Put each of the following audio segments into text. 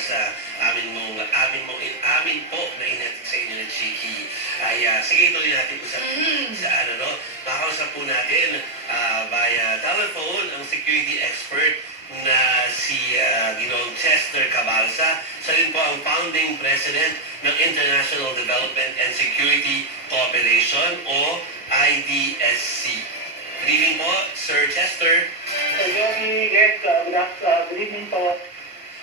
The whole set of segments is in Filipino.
sa amin po na inatid sa inyo ng Chiki. Ay, sige, tuloy natin po sa ano, no? Makausap po natin via telephone ang security expert na si Ginoong Chester Cabalsa. Siya rin po ang founding president ng International Development and Security Cooperation o IDSC. Good evening po, Sir Chester. Yes, good evening po.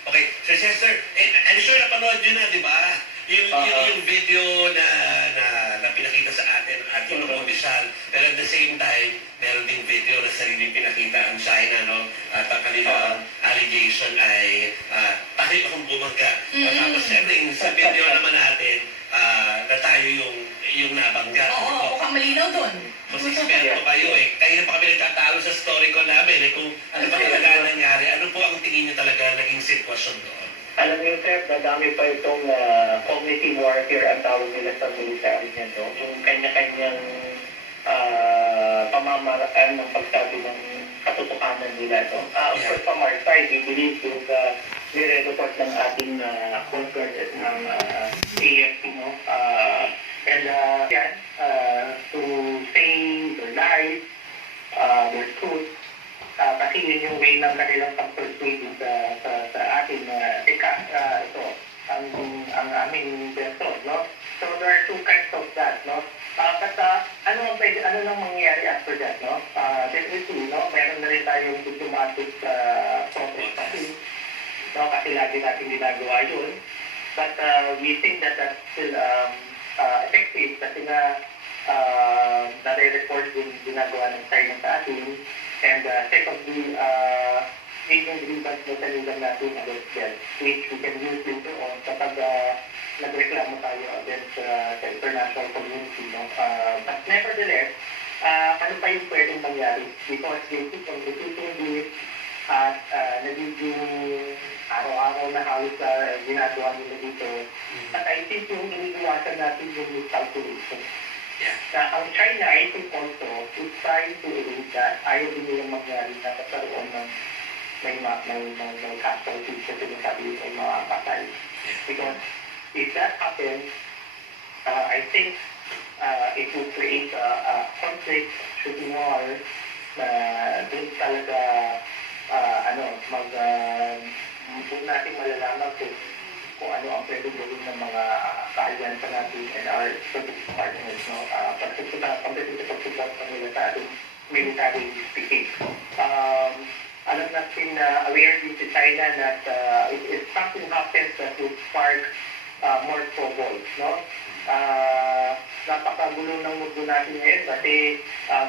Okay, Sir Chester, I'm sure napanood nyo na, di ba? Yung video na pinakita sa atin ng ating mga opisyal, pero at the same time, meron ding video na sariling pinakita ang China, no? At ang kanilang allegation ay tayo akong bumangga. Tapos syempre, sa video naman natin, na tayo yung nabangga. Oo, mukhang malinaw doon. Mas eksperto kayo eh. Kaya pa kami nagtatalo sa story ko namin eh. Kung ano ba talaga nangyari, ano po ang tingin niyo talaga naging sitwasyon doon? Alam niyo, sir, nadami pa itong cognitive warfare ang tawag nila sa military niya, no? Yung kanya-kanyang pamamaraan ng pagsabi ng katotohanan nila, no? Of course, from our side, we believe yung nire-report ng ating Coast Guard at ng AFP, no? To save their lives, their truth, kasi yun yung way ng kanilang pag-persuade sa atin na ito, ang aming verso, no? So there are two kinds of that, no? Ano nang mangyayari after that, no? Definitely, no? Meron na rin tayong diplomatic protest, no? Kasi lagi natin ginagawa yun. But we think that that's still effective kasi na nare-record yung ginagawa ng China sa atin. And secondly, making grievance mechanism natin against them, which we can use later on kapag nagreklamo tayo against the international community. No? But nevertheless, ano pa yung pwedeng mangyari? Because they keep on repeating this at nagiging araw-araw na halos ginagawa nila dito. At I think yung iniiwasan natin yung miscalculation. Ang China, I think also, is trying to erase that. Ayaw din nilang mangyari na kasaroon ng may casualties sa sinasabi ay mga patay. Because if that happens, I think it will create a conflict, shooting war, na din talaga doon natin malalaman kung ano ang pwede gawin ng mga ka-alyansa natin and our strategic partners, no? Competitive support nila sa ating military speaking. Alam natin na aware din si China that if something happens that will spark more trouble, no? Napakagulo ng mundo natin ngayon kasi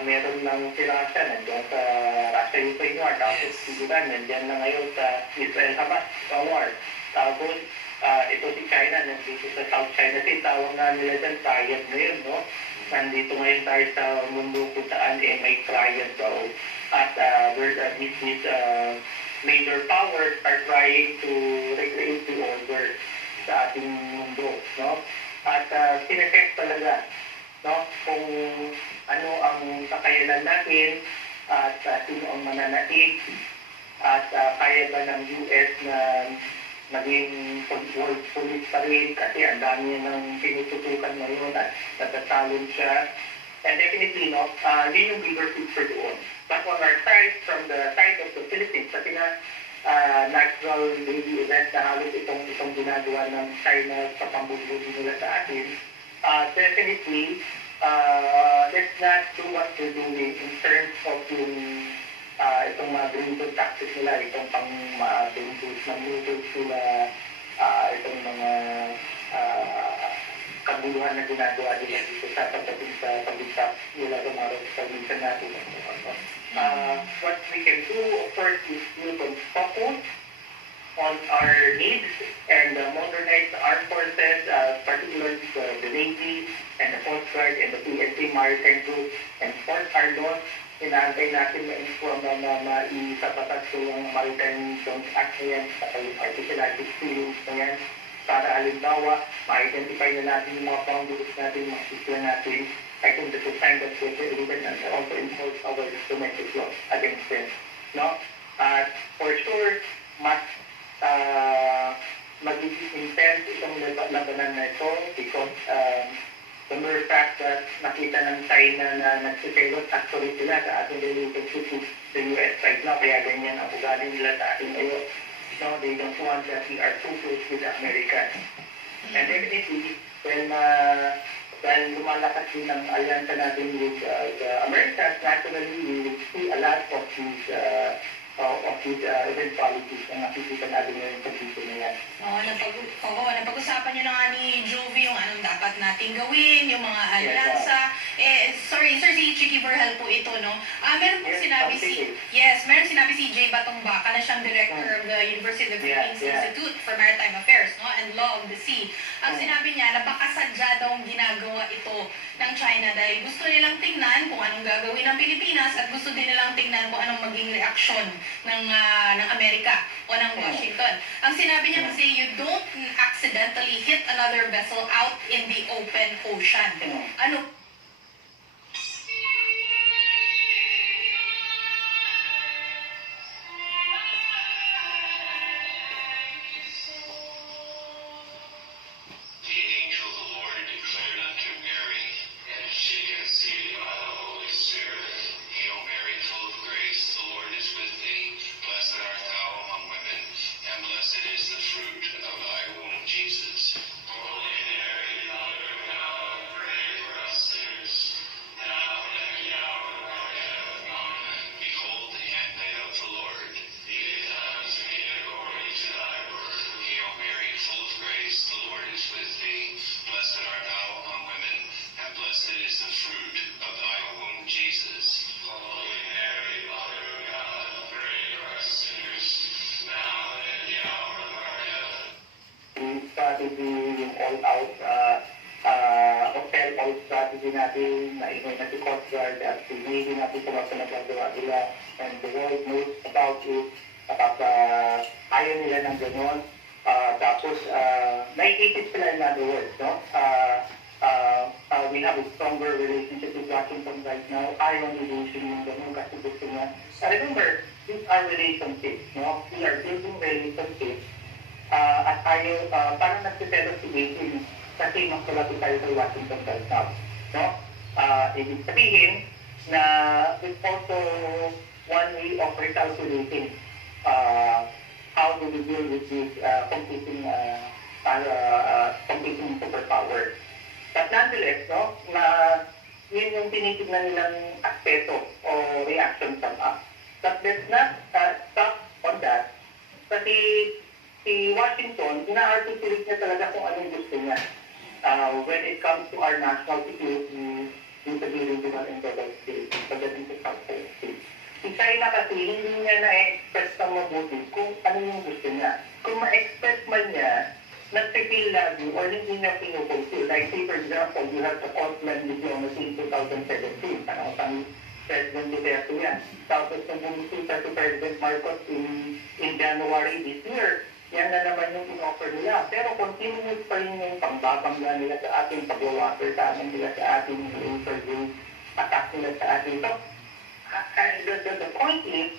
meron ng Russia nandiyan sa Russia-Ukraine war, tapos Iran nandiyan na ngayon sa Israel-Hamas war. Tapos ito si China nandito sa South China Sea, tawag na nila dyan triad ngayon, no? Nandito ngayon tayo sa mundo kung saan may triad daw. At these major powers are trying to recreate the order sa ating mundo, no? At sinecheck talaga, no? Kung ano ang kakayanan natin at sino ang mananaig at kaya ba ng US na maging world police pa rin kasi ang dami ng tinututukan ngayon at natatalon siya. And definitely, no, yun yung bigger picture doon. But on our side, from the side of the Philippines, kasi na natural daily event na halos itong ginagawa ng China sa pambubuti nila sa atin, definitely, let's not do what they're doing in terms of yung itong mga greenwood tactics nila, itong pang-dangerous ng noodles nila, itong mga kabuluhan na ginagawa nila dito sa pagdating sa pag-isap nila rumaro sa pag-isap natin. What we can do, of course, is we can focus on our needs and modernize the armed forces, particularly the Navy and the Coast Guard and the PSA Maritime Group, and force our laws. Inaantay natin ma-inform na maisapatas ko yung Maritime Zones Act na yan, sa articulated feelings na yan, para halimbawa, ma-identify na natin yung mga boundaries natin, mga isla natin. I think that the time that we're delivered and also enforce our domestic law against them. No? For sure, mas itong labanan na ito because the mere fact that nakita ng China na nagsiselos actually sila sa ating relationship with the US right now, kaya ganyan ang ugali nila sa ating ngayon. No, they don't want that we are too close with the Americans. And definitely, when lumalakas din ang alyansa natin with the Americans, naturally, we will see a lot of these eventualities na nakikita natin ngayon sa dito na yan. Napag-usapan niyo na nga ni Jovi yung anong dapat nating gawin, yung mga alyansa. Sorry, sir, si Chicky Verhel po ito, no? Meron pong meron sinabi si Jay Batong Baka na siyang director of the University of the Philippines Institute for Maritime Affairs, no? And Law of the Sea. Ang sinabi niya na baka sadya daw ang ginagawa ito ng China dahil gusto nilang tingnan kung anong gagawin ng Pilipinas at gusto din nilang tingnan kung anong maging reaksyon ng Amerika o ng Washington. Ang sinabi niya kasi, you don't accidentally hit another vessel out in the open ocean. Ano? Strategy, yung all-out, all strategy natin, na ino na si Coast Guard at si Navy natin kung ano nagagawa nila, and the world knows about it, ayaw nila ng gano'n. Tapos, naiisip sila in other words, no? We have a stronger relationship with Washington right now. Ayaw nillusion yung gano'n kasi gusto niya. Remember, these are relationships, no? We are building relationships. At tayo, parang nagsiselos si Beijing kasi mas malapit tayo sa Washington right now. No? Ibig sabihin na it's also one way of recalculating how do we deal with these competing superpowers. But nonetheless, no, yun yung tinitignan nilang aspeto o reaction from us. But let's not stop on that kasi si Washington, ina-articulate niya talaga kung anong gusto niya. When it comes to our national security, dito the regional and global state, pagdating sa South China Sea. Si China kasi, hindi niya na-express ng mabuti kung ano yung gusto niya. Kung ma-express man niya, nag-feel lagi or hindi niya pinupulfill. Like say for example, you have the Portland diplomacy in 2017, parang pang President Duterte yan. Tapos nung bumisita si President Marcos in January this year, yan na naman yung in-offer nila. Pero continuous pa rin yung pangbabangga nila sa ating pag-water sa amin nila sa ating interview, attack nila sa ating. So, the point is,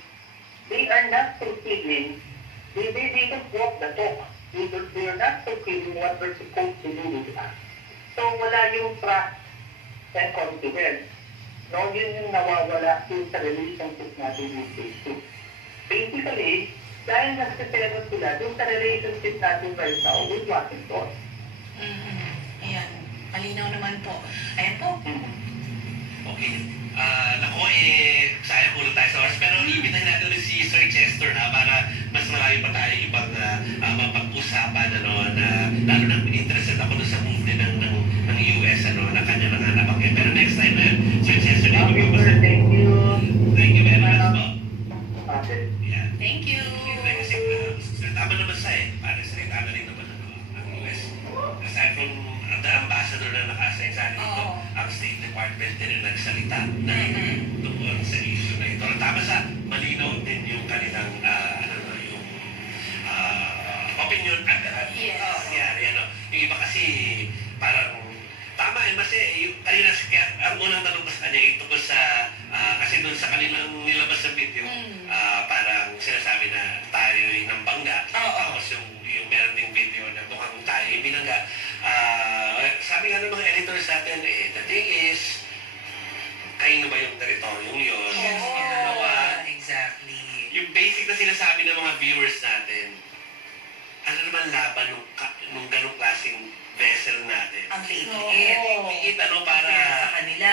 they are not fulfilling, they don't walk the talk. They are not fulfilling what we're supposed to do with us. So, wala yung trust and confidence. No, yun yung nawawala sa relationship natin with Facebook. Basically, dahil nagsiselos sila dun sa relationship natin right now with Washington. Ayan. Malinaw naman po. Ayan po. Okay. Naku, sayang ulo tayo sa oras. Pero ibitahin natin ulit si Sir Chester para mas marami pa tayo ibang mapag-usapan, na lalo na interested ako sa movement ng US, na kanya nanganap. Pero next time, Sir Chester, Thank you. Thank you very much po. Okay. Yeah. Thank you. Tama naman para sa tama rin naman ang US. Aside from the ambassador na naka-assign sa atin ito, ang State Department din nagsalita na doon sa issue na ito. Tama malinaw din yung kanilang yung opinion at nangyari. Yung iba kasi parang tama kasi kanina ang unang tanong ko sa kanya ito ko sa kasi doon sa kanilang nilabas sa video parang sinasabi na tayo ng bangga tapos yung meron ding video na mukhang tayo yan eh. The thing is, kayo na ba yung teritoryong yun? Yes, Oo. nga. Dalawa. Exactly. Yung basic na sinasabi ng mga viewers natin, ano naman laban nung ganong klaseng vessel natin? Ang liit. Oo. Liit ano para... Sa kanila.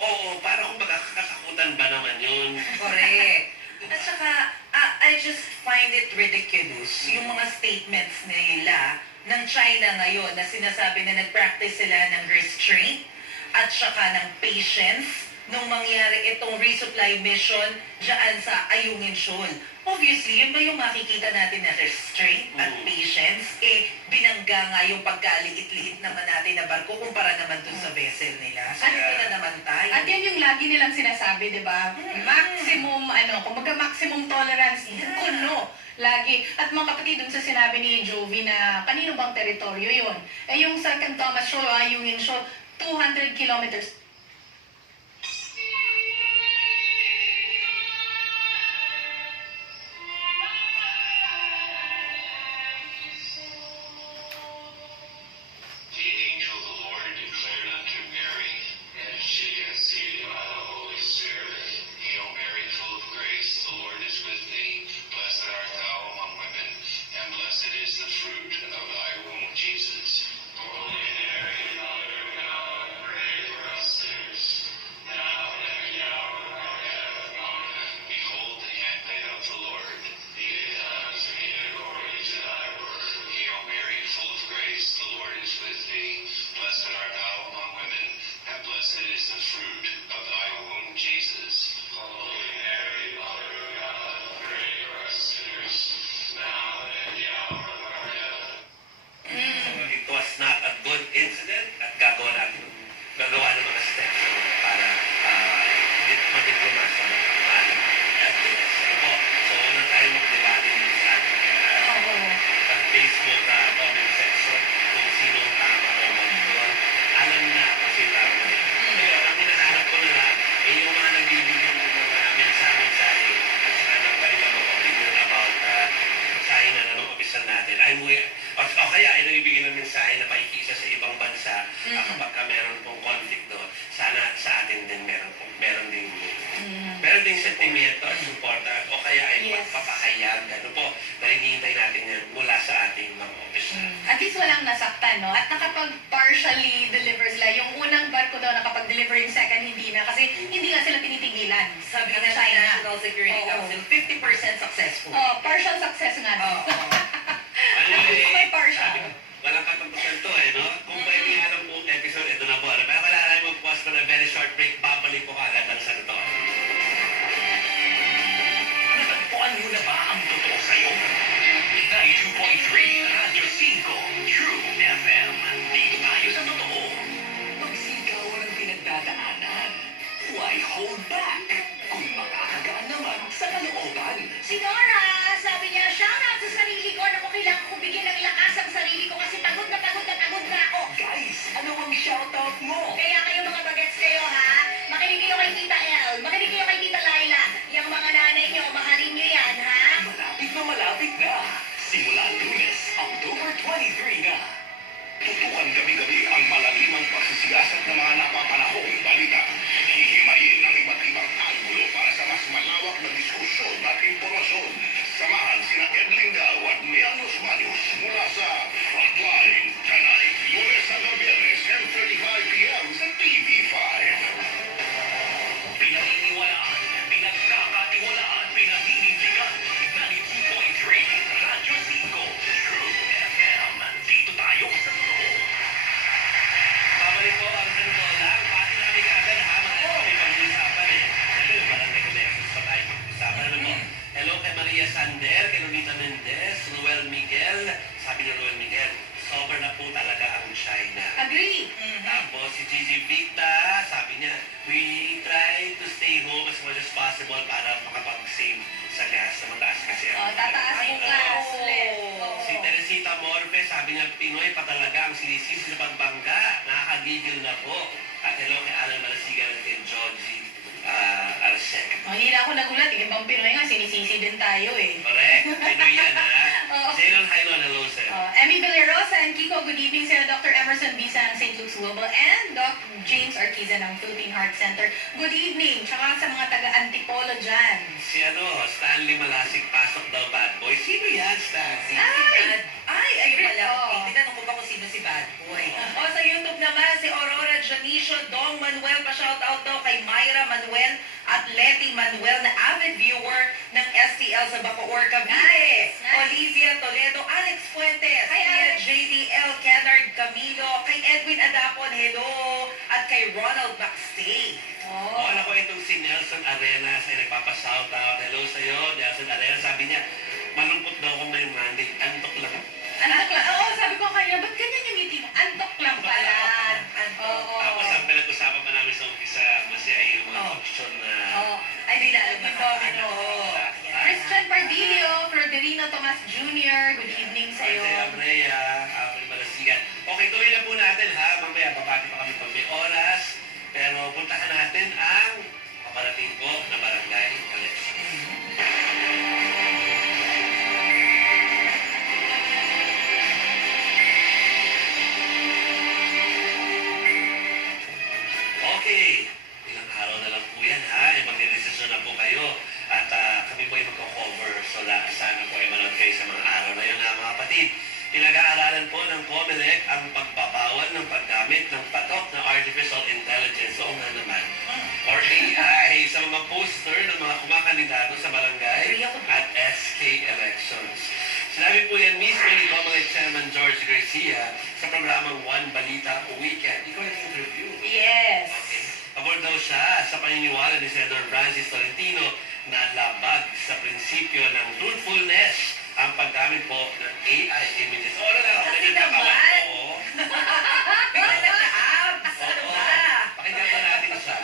Oo, para kung magkakatakutan ba naman yun? Correct. At saka, I just find it ridiculous yung mga statements nila ng China ngayon na sinasabi na nag-practice sila ng restraint at saka ng patience nung mangyari itong resupply mission dyan sa Ayungin Shoal. Obviously, yun ba yung makikita natin na restraint at patience? Binangga nga yung pagkaliit-liit naman natin na barko kumpara naman dun sa vessel nila. Ano na naman tayo? At yan yung lagi nilang sinasabi, di ba? Maximum, kumbaga maximum tolerance, kuno. Lagi. At mga kapatid, dun sa sinabi ni Jovi na kanino bang teritoryo yun? Eh yung sa St. Thomas Shoal, Ayungin Shoal, 200 kilometers. The angel of the Lord declared unto Mary, and she conceived by the Holy Spirit. Hail Mary, full of grace, the Lord is with thee. Blessed art thou among women, and blessed is the fruit of thy womb, Jesus. Holy Mary, Mother of God, pray for us sinners, now and at the hour of our death. Amen. Behold the handmaid of the Lord. Be it unto me according to thy word. Hail Mary, full of grace, the Lord is with thee. Blessed art thou among women, and blessed is the fruit of thy womb, Jesus. Holy Mary, Mother of God, pray for us sinners, now and at the hour of our death. It was not a good incident at gagawa ng mga steps para madiplomasa paano. Ano po? So, una tayo mag-debate dito sa ating Facebook comment section kung sino ang tama o mali doon. Alam na kung sino tama. Pero ang hinahanap ko na lang, yung mga nagbibigyan ng mga mensahe at saka ng kanilang mga opinion about China na nung opisan natin. O kaya ay nagbibigyan ng mensahe na paikisa sa ibang bansa kapag meron pong conflict doon. Sana sa atin din meron din sentimento at suporta o kaya ay Yes. magpapahayag. Ano po, na hinihintay natin yan mula sa ating mga opisan. At least walang nasaktan, no? At nakapag-partially deliver sila. Yung unang barko daw nakapag-deliver, yung second hindi na. Kasi hindi nga sila tinitigilan. Sabi ng nga ng China. National Security Oo. Council, 50% successful. Oh, partial success nga. Oo. May partial. sabi ko, walang katapusan to no? Kung pwede nga lang po episode, ito na po. Pero wala na mag-pause ko na very short break. Babalik po agad ang sa ito. Natagpuan mo na ba ang totoo sa'yo? 92.3 Radyo 5 True FM. Dito tayo sa totoo. Magsigawan ang pinagdadaanan. Why hold back? Kung makakagaan naman sa kalooban. Si Nora, sabi niya, shout out sa sarili ko na kung kailangan ko bigyan ng lakas ang sarili ko kasi pagod na ako. Guys, ano ang shoutout mo? Kaya kayo mga bagets kayo ha, makinig kayo kay Tita El, makinig kayo kay Tita Laila. Yung mga nanay niyo, mahalin niyo yan ha. Malapit na. Simula Lunes, October 23 na. Tutukan gabi-gabi ang malalimang pagsisiyasat ng mga napapanahong balita. Hihimayin ang iba't ibang anggulo para sa mas malawak na diskusyon at impormasyon. Samahan sina Edling Gao at Mian Los Manios mula sa Frontline. Tonight, Lunes hanggang Biyernes, 10:35 p.m. sa TV5. Pinaniniwalaan, pinagkakatiwalaan, pinaninindigan. 92.3 Radyo 5 True FM. Dito tayo sa totoo. Babalik po ang ganito lang. Pati namin agad ha. May pag-uusapan Parang may connections pa tayo pag-uusapan. Ano po? Hello kay Maria Sander, kay Lolita Mendez, Noel Miguel. Sabi ni Noel Miguel, sober na po talaga ang China. Agree. Tapos si Gigi Victa, sabi niya, we try to stay home as much as possible para makapag-save sa gas. Na mataas kasi. Oh, tataas bukas ulit. Si Teresita Morfe, sabi niya, Pinoy pa talaga ang sinisisi sa pagbangga. Nakakagigil na po. At hello kay Alan Malasigan at kay Georgie Arsec. Oh, hindi na ako nagulat. Ibang Pinoy nga, sinisisi din tayo eh. Correct. Pinoy yan ha. Oo. Zenon Hailon, hello sir. Emmy Villarosa and Kiko, good evening sir. Dr. Emerson Bisa ng St. Luke's Global and Doc James Artiza ng Philippine Heart Center. Good evening, tsaka sa mga taga-Antipolo dyan. Si Stanley Malasig, pasok daw bad boy. Sino yan, Stanley? Ayun pala. Oo. Okay, tinanong ko pa kung sino si Bad Boy. O sa YouTube naman, si Aurora Janicio, Dong Manuel, pa-shoutout daw kay Myra Manuel at Letty Manuel na avid viewer ng STL sa Bacoor, Cavite. Nice, nice. Olivia Toledo, Alex Fuentes, Hi, Alex. JDL, Kennard Camilo, kay Edwin Adapon, hello, at kay Ronald Baxtay. Oh, alam ko itong si Nelson Arenas ay nagpapa-shoutout. Hello sa'yo, Nelson Arenas. Sabi niya, malungkot daw kung may Monday. Antok lang. Antok lang. Oo, sabi ko kanina, ba't ganyan yung ngiti mo? Antok lang pala. Oo. Tapos ang pinag-usapan pa namin sa umpisa, masaya yung mga Oh. option na... Oo. Ay, di lalo Yung domino. Christian Pardillo, Froderino Tomas Jr., good evening sa'yo. Marcia Abrea, Apple Malasigan. Okay, tuloy na po natin ha. Mamaya babati pa kami pag may oras. Pero puntahan natin ang paparating po na barangay election. Okay, ilang araw na lang po yan ha. Magdedesisyon na po kayo. At kami po ay magko-cover. So sana po ay manood kayo sa mga araw na yun ha mga kapatid. Pinag-aaralan po ng COMELEC ang pagbabawal ng paggamit ng patok na artificial intelligence o nga naman or AI sa mga poster ng mga kumakandidato sa barangay at SK elections. Sinabi po yan mismo ni COMELEC Chairman George Garcia sa programang One Balita Weekend. Ikaw nag-interview. Yes. Okay. Pabor daw siya sa paniniwala ni Senator Francis Tolentino na labag sa prinsipyo ng truthfulness ang paggamit po ng AI images. O, ano na ako, Kasi nagkakawan naman. po. Bigla nagka-abs. Ano Oo. ba? Pakinggan po natin siya.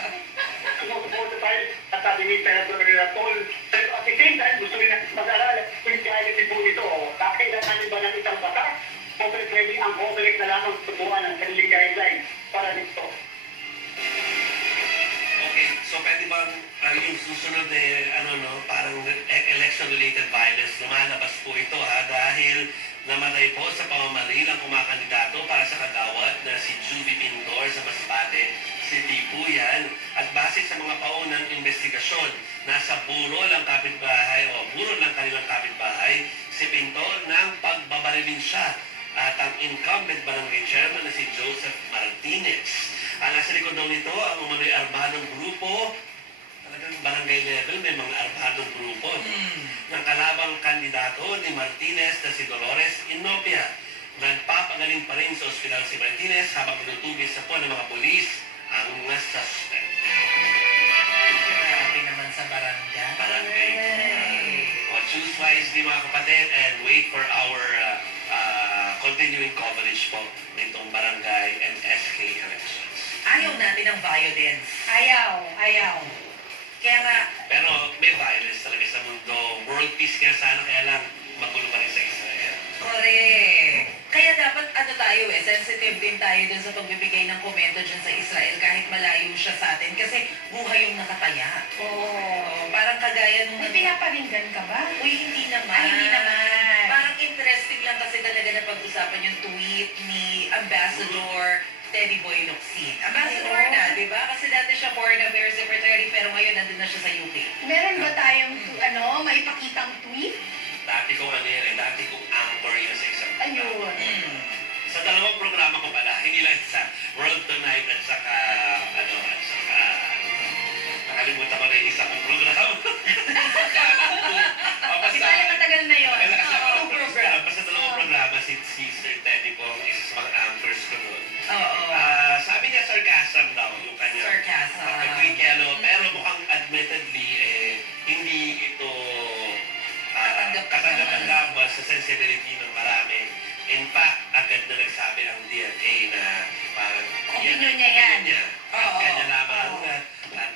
sumusuporta tayo at sabi ni Senator Tol. Pero at the same time, gusto rin natin mag-aral kung reality po ito. Kakailanganin ba ng isang batas? O pwede ang COMELEC na lamang tutuan ng sariling guidelines para dito? Okay, so pwede bang yung susunod parang election-related violence, lumalabas po ito ha, dahil namatay po sa pamamaril ang kumakandidato para sa kagawad na si Juby Pintor sa Masbate City po yan. At base sa mga paunang investigasyon, nasa burol ang kapitbahay o burol ng kanilang kapitbahay si Pintor nang pagbabarilin siya. At ang incumbent barangay chairman na si Joseph Martinez. Ang nasa likod daw nito, ang umano'y armadong grupo, talagang barangay level, may mga armadong grupo. Ng kalabang kandidato ni Martinez na si Dolores Inopia. Nagpapagaling pa rin sa ospital si Martinez habang tinutugis sa po ng mga polis ang mga suspect. Grabe naman sa barangay. Barangay. Choose wisely mga kapatid and wait for our continuing coverage po nitong barangay and SK elections. Ayaw natin ng violence. Ayaw. Kaya nga, Pero may violence talaga sa mundo. World peace nga sana, kaya lang magulo pa rin sa Israel. correct. Kaya dapat sensitive din tayo dun sa pagbibigay ng komento dyan sa Israel kahit malayo siya sa atin kasi buhay yung nakataya. Oo. Parang kagaya nung... May pinaparinggan ka ba? Uy, hindi naman. Ay, hindi naman. Parang interesting lang kasi talaga na pag-usapan yung tweet ni Ambassador Teddy Boy Locsin. Ambassador Oo. na, di ba? Kasi dati siya Foreign Affairs Secretary pero ngayon nandun na siya sa UK. Meron ba tayong maipakitang tweet? Dati kong dati kong anchor yun sa isang Ayun. Sa dalawang programa ko pala, hindi lang sa World Tonight at saka, nakalimutan ko na yung isa kong programa. Kasi tayo matagal na yun. Oo, program. Basta dalawang programa, si Sir Teddy po, isa sa mga anchors ko noon. Oo. Sabi niya sarcasm daw yung kanya. Sarcasm. Pero mukhang admittedly, hindi ito katanggap-tanggap sa sensibility ng marami. In fact, agad na nagsabi ang DFA na parang Opinion niya yan. At Oo. kanya lamang Oo. at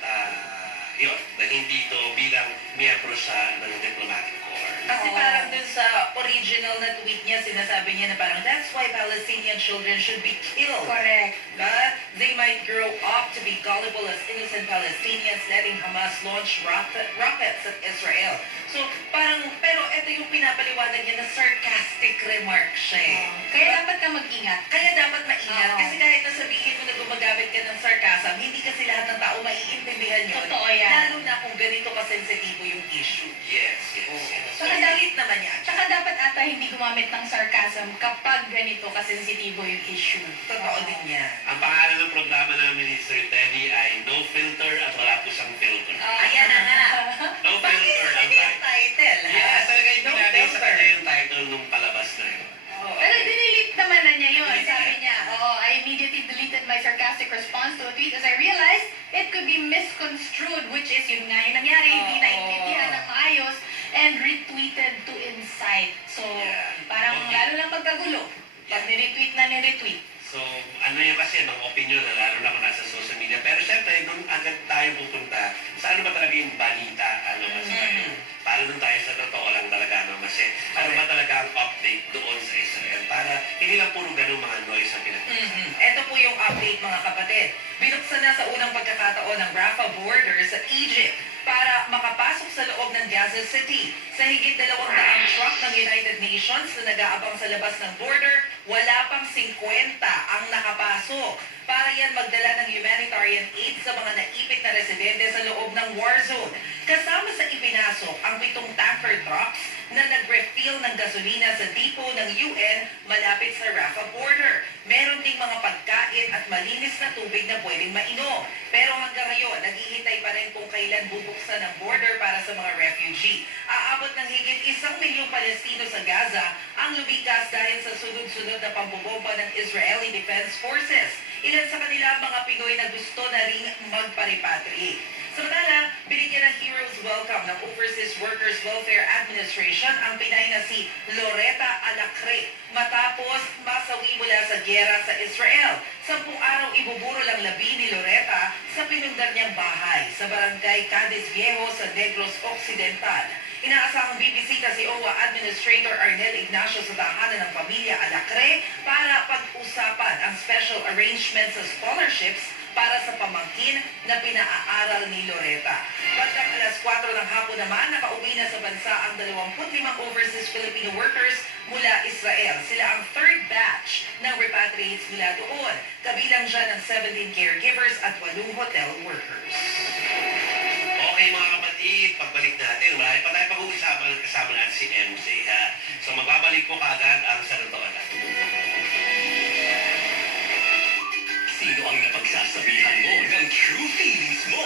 yun, na hindi ito bilang miyembro siya ng diplomatic corps. Kasi Oo. parang dun sa original na tweet niya, sinasabi niya na parang, that's why Palestinian children should be killed. Correct. But they might grow up to be gullible as innocent Palestinians letting Hamas launch rockets at Israel. So parang, pero ito yung pinapaliwanag niya na sarcastic remark siya eh. Kaya dapat ka mag-ingat. Kaya dapat maingat. Oo. Kasi kahit na sabihin mo na gumagamit ka ng sarcasm, hindi kasi lahat ng tao maiintindihan yun. Totoo yan. Lalo na kung ganito kasensitibo yung issue. Yes, yes, Oo. yes. So, madalit naman yan. Tsaka dapat ata hindi gumamit ng sarcasm kapag ganito kasensitibo yung issue. Totoo din yan. Ang pangalan ng programa namin ni Sir Teddy ay No Filter at wala po siyang filter. Ayan na nga. No Bakit Filter ang yung title. title? ha? Yes, talaga yung No pinagay sa filter. kanya yung title nung palabas na yun. Oo. Pero dinilit naman na niya yun. Sabi niya, I immediately deleted my sarcastic response to a tweet as I realized it could be misconstrued, which is yun nga yung nangyari, hindi Oo. naintindihan ng maayos, and retweeted to incite. So, Yeah. parang Okay. lalo lang magkagulo. Pag ni-retweet na ni-retweet. So, ano yun kasi, mga opinion na lalo na kung nasa social media. Pero syempre, doon agad tayo pupunta sa ano ba talaga yung balita, ano ba sa para doon tayo sa totoo lang talaga, no? Kasi ano ba talaga ang update doon sa Israel para hindi lang puro ganun mga noise ang pinag-uusapan. Ito po yung update mga kapatid. Binuksan na sa unang pagkakataon ng Rafah border sa Egypt para makapasok sa loob ng Gaza City. Sa higit 200 truck ng United Nations na nag-aabang sa labas ng border, wala pang 50 ang nakapasok. Para yan magdala ng humanitarian aid sa mga naipit na residente sa loob ng war zone. Kasama sa ipinasok ang 7 tanker trucks na nag-refill ng gasolina sa depot ng UN malapit sa Rafah border. Meron ding mga pagkain at malinis na tubig na pwedeng mainom. Pero hanggang ngayon, naghihintay pa rin kung kailan bubuksan ang border para sa mga refugee. Aabot ng higit 1 milyong Palestino sa Gaza ang lumikas dahil sa sunod-sunod na pambobomba ng Israeli Defense Forces. Ilan sa kanila mga Pinoy na gusto na ring magparipatriate. Samantala, binigyan ng Heroes Welcome ng Overseas Workers Welfare Administration ang Pinay na si Loretta Alacre matapos masawi mula sa gyera sa Israel. 10 araw ibuburol ang labi ni Loretta sa pinundar niyang bahay sa barangay Cadiz Viejo sa Negros Occidental. Inaasahang bibisita si OWA Administrator Arnel Ignacio sa tahanan ng pamilya Alacre para pag-usapan ang special arrangements sa scholarships para sa pamangkin na pinaaral ni Loretta. Pagkat alas 4 ng hapon naman, nakauwi na sa bansa ang 25 overseas Filipino workers mula Israel. Sila ang 3rd batch ng repatriates nila doon. Kabilang dyan ng 17 caregivers at 8 hotel workers. Okay mga kapatid, pagbalik natin, marami pa tayo pag-uusapan kasama natin si MJ ha. So magbabalik po kaagad ang sa totoo lang. Sino ang napagsasabihan mo ng true feelings mo?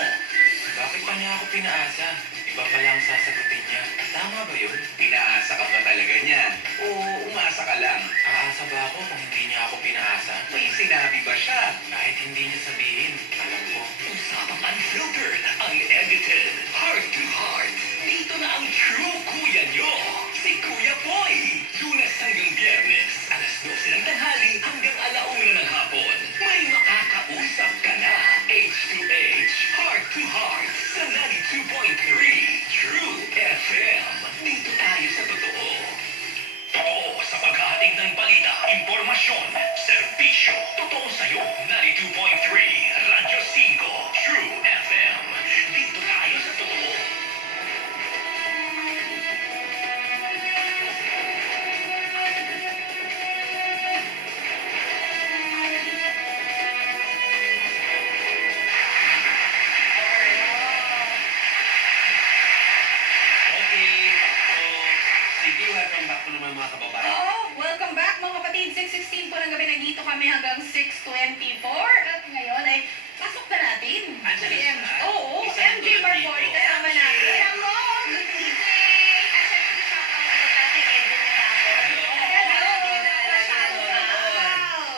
Bakit pa niya ako pinaasa? Iba pa lang sasagutin niya. Tama ba yun? Pinaasa ka ba talaga niyan? O umasa ka lang? Aasa ba ako kung hindi niya ako pinaasa? May sinabi ba siya? Kahit hindi niya sabihin, alam ko. Usapang unfiltered, unedited, heart to heart. Dito na ang true kuya nyo, si Kuya Boy. Lunes hanggang Biyernes, alas 12 ng tanghali hanggang 1:00 ng hapon. May makakausap ka na. H2H, heart to heart, sa 92.3 True FM. Dito tayo sa totoo. Totoo sa paghahatid ng balita, impormasyon, serbisyo. Totoo sa'yo, 92.3 Radyo 5 True FM. Dito tayo sa totoo. Okay, so sige, welcome back po naman mga kababayan. Oo, welcome back mga kapatid. 6:16 po ng gabi, nandito kami hanggang 6:24. At ngayon ay pasok na natin. Andiyan Si na MJ. siya. Oo, Isa MJ nito Marfori nandito. kasama natin. Hello, good evening. Asa yung shoutout ko dati Edwin Natapo.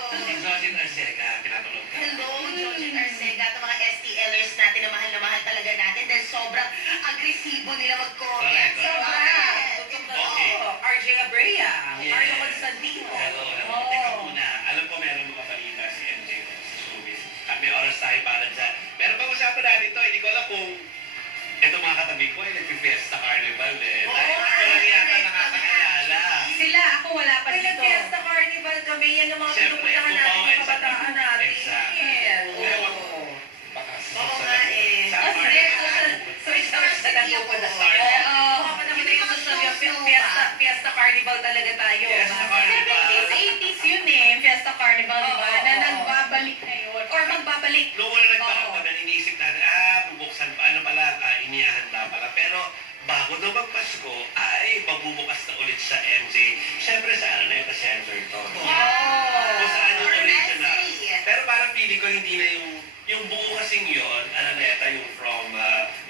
Si Joseph Arcega, pinatulog ka. Hello, Georgie Arcega, at mga STLers natin na mahal talaga natin dahil sobrang agresibo nila mag-comment. Correct. Sobra. Okay. RJ Abrea, Yes. Mario Constantino. Hello, hello. Oh. Teka muna. Alam ko meron mga balita si MJ ko sa showbiz. At may oras tayo para dyan. Pero pag-usapan natin to, hindi ko alam kung ito mga katabi ko ay nag-fiesta carnival eh. Oo, Parang yata nakakakilala. Sila, ako wala pa Pag dito. nag-fiesta carnival kami, yan ang mga Siyempre, pinupuntahan natin Tupaw mga and sa- kabataan natin. Exactly. Ewan ko. Baka Oo nga eh. Sa Kasi, carnival. Stars na napupunta. Stars. Oo. Mukha pa naman tayo sa social media. Fiesta Carnival talaga tayo. Fiesta Carnival. 70s, 80s pagbabalik. Noong una Oo. nagparamdaman, iniisip natin, bubuksan pa, ano pala, inihanda pala. Pero bago na magpasko, ay magbubukas na ulit sa MJ. Siyempre sa Araneta Center to. Kung saan yung original. Pero parang feeling ko hindi na yung buo kasing yun, Araneta, yung from,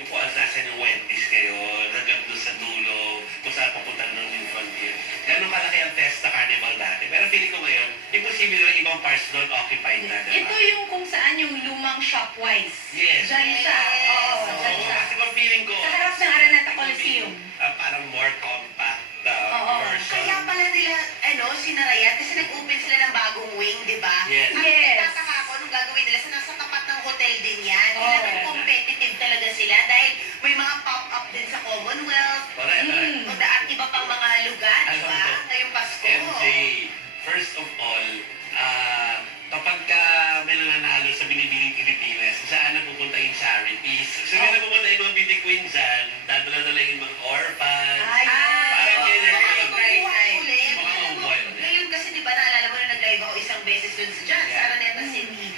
yung kung nasa yung Wendy's ngayon, hanggang doon sa dulo, kung saan papunta ng New Frontier. Ganun kalaki ang Festa Carnival dati. Pero feeling ko ngayon, imposible na ibang parts doon occupied na, diba? Ito yung kung saan yung lumang Shopwise. Yes. Diyan siya. Oo, Oo, diyan siya. kasi kung feeling ko, Sa harap ng Araneta Coliseum. Parang more compact Oo. version. Kaya pala nila, sinarayan kasi nag-open sila ng bagong wing, di ba? Yes. Ang Yes. nagtataka ako nung gagawin nila sa nasa tapat ng hotel din yan. Oo. Talagang competitive talaga sila dahil may mga pop-up din sa Commonwealth. Correct, correct. O at iba pang mga lugar, di ba? Ano to? Ngayong Pasko. MJ, first of all, kapag ka may nananalo sa Binibining Pilipinas, saan na pupunta yung charities? So, na pupunta yung mga beauty queens dyan, dadala-dala yung mga orphans. Parang ganyan yun. Buhay ulit. Mga mabuhay ulit. Ngayon kasi di ba naalala mo na nag-live ako isang beses dun sa dyan, sa Araneta City.